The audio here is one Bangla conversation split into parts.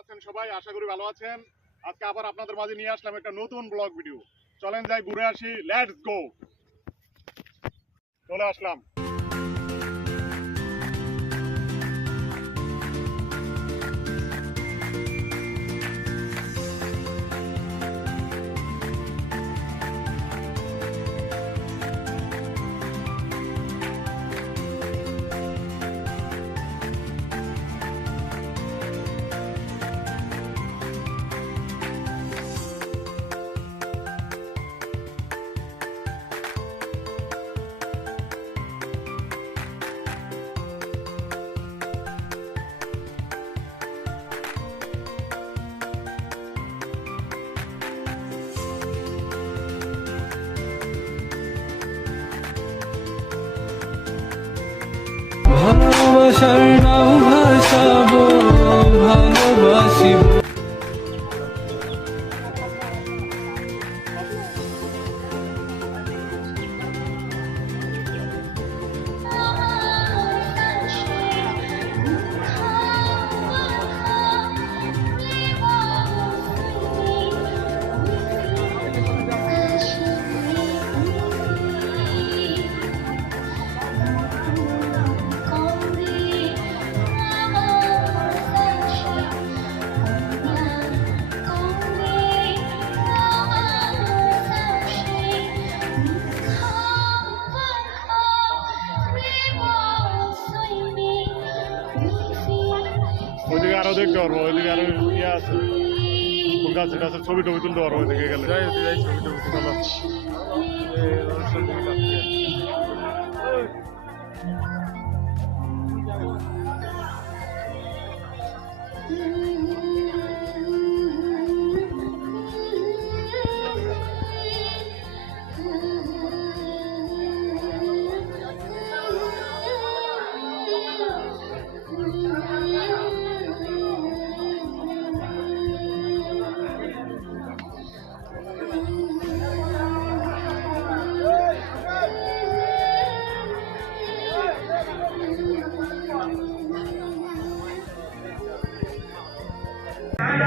আছেন সবাই, আশা করি ভালো আছেন। আজকে আবার আপনাদের মাঝে নিয়ে আসলাম একটা নতুন ব্লগ ভিডিও। চলেন যাই ঘুরে আসি, লেটস গো। চলে আসলাম। ভালোবাসার নাও ভাসাবো, ভালোবাসিব। ওইদিকে আরো দেখতে পারবো, ওইদিকে আরো ইয়ে আছে, ফুল গাছ গাছের ছবি টবি তুলতে পারবো ওইদিকে গেলে। ছবি টবি চলো।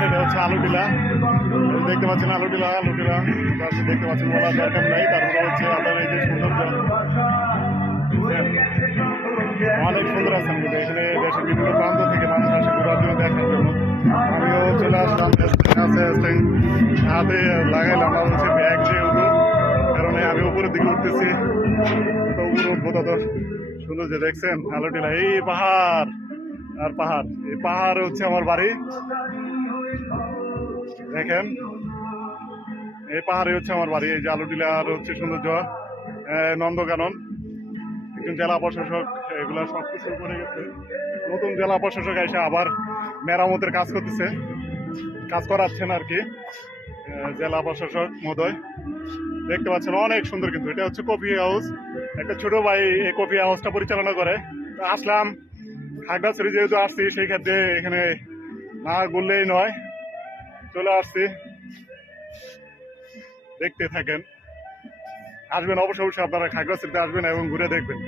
এটা হচ্ছে আলুটিলা, দেখতে পাচ্ছেন আলুটিলা। দেখতে পাচ্ছেন, বলার দরকার নাই। তারপরে হচ্ছে আপনার এই যে সৌন্দর্য, অনেক সুন্দর আছেন কিন্তু এখানে দেশের বিভিন্ন প্রান্ত থেকে মানুষ আসে ঘোরার জন্য, দেখার জন্য। আমিও চলে আসলাম, হাতে লাগাইলাম আর হচ্ছে ব্যাগ যে উঠো, কারণ আমি উপরের দিকে উঠতেছি। তো উপরে উঠবো তত সুন্দর যে দেখছেন আলুটিলা, এই পাহাড় আর পাহাড়। এই পাহাড় হচ্ছে আমার বাড়ি, দেখেন এই পাহাড়ে হচ্ছে আমার বাড়ি। এই যে আলুটিলা আর হচ্ছে সৌন্দর্য, নন্দকানন। একজন জেলা প্রশাসক এগুলা সব কিছু করে গেছে। নতুন জেলা প্রশাসক এসে আবার মেরামতের কাজ করতেছে, কাজ করাচ্ছেন আর কি জেলা প্রশাসক মহোদয়। দেখতে পাচ্ছেন অনেক সুন্দর, কিন্তু এটা হচ্ছে কফি হাউস। একটা ছোট ভাই এই কফি হাউসটা পরিচালনা করে। তো আসলাম খাগড়াছড়ি, যেহেতু আসছি সেই ক্ষেত্রে এখানে না ঘুরলেই নয়, চলে আসছি। দেখতে থাকেন, আসবেন অবশ্যই, আপনারা খাগড়াছড়িতে আসবেন এবং ঘুরে দেখবেন।